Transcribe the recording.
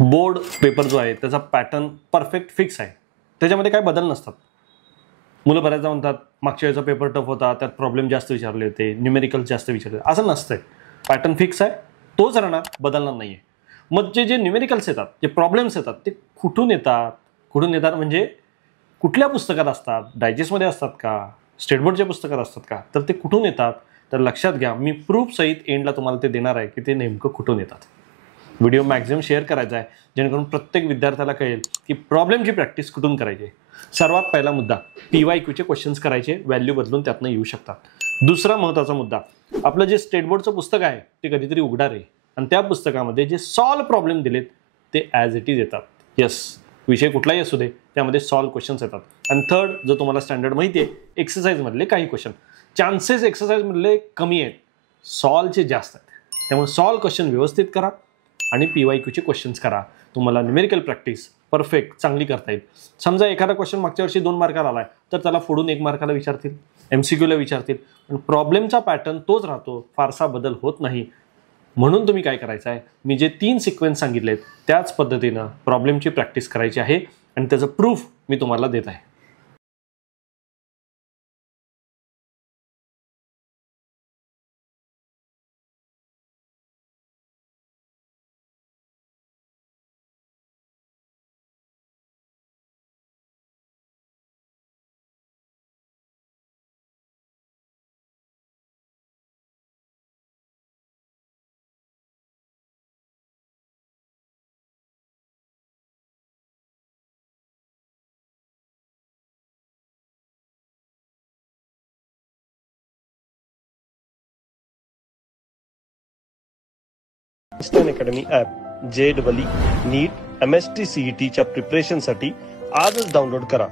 Board paper जो आहे त्याचा पॅटर्न परफेक्ट फिक्स आहे, त्याच्यामध्ये काय बदल नसतात. मुलं बऱ्याचदा म्हणतात मागच्या वेळेचा पेपर टफ होता, त्यात प्रॉब्लेम जास्त विचारले होते, न्यूमेरिकल जास्त विचारले, असं नसतंय. पॅटर्न फिक्स आहे, तोच राहणार, बदलणार नाहीये. मग जे न्यूमेरिकल्स येतात, जे प्रॉब्लेम्स येतात, ते कुठून येतात म्हणजे कुठल्या पुस्तकात असतात, डायजेस्टमध्ये असतात का, स्टेट बोर्डच्या पुस्तकात असतात का, तर ते कुठून येतात तर लक्षात घ्या, मी प्रूफ सहित एंडला तुम्हाला ते देणार आहे की ते नेमकं कुठून येतात. व्हिडिओ मॅक्झिमम शेअर करायचा आहे, जेणेकरून प्रत्येक विद्यार्थ्याला कळेल की प्रॉब्लेमची प्रॅक्टिस कुठून करायची. सर्वात पहिला मुद्दा, PYQचे क्वेश्चन्स करायचे, व्हॅल्यू बदलून त्यातनं येऊ शकतात. दुसरा महत्त्वाचा मुद्दा, आपलं जे स्टेट बोर्डचं पुस्तक आहे ते कधीतरी उघडा रे, आणि त्या पुस्तकामध्ये जे सॉल्व प्रॉब्लेम दिलेत ते ॲज इट इज येतात. येस, विषय कुठलाही असू दे, त्यामध्ये सॉल्व क्वेश्चन्स येतात. आणि थर्ड, जर तुम्हाला स्टँडर्ड माहिती आहे, एक्सरसाइजमधले काही क्वेश्चन, चान्सेस एक्सरसाइजमधले कमी आहेत, सॉल्वचे जास्त आहेत. त्यामुळे सॉल्व क्वेश्चन व्यवस्थित करा आणि PYQचे क्वेश्चन्स करा. तुम्हाला न्यूमेरिकल प्रॅक्टिस परफेक्ट चांगली करता येईल. समजा एखादा क्वेश्चन मागच्या वर्षी 2 मार्काला आलाय, तर त्याला फोडून 1 मार्काला विचारतील, MCQला विचारतील. पण प्रॉब्लेमचा पॅटर्न तोच राहतो, फारसा बदल होत नाही. म्हणून तुम्ही काय करायचं आहे, मी जे 3 सिक्वेन्स सांगितलेत त्याच पद्धतीनं प्रॉब्लेमची प्रॅक्टिस करायची आहे, आणि त्याचं प्रूफ मी तुम्हाला देत आहे. Eastern academy app JEE NEET MST CETच्या प्रिपरेशनसाठी आजच डाउनलोड करा.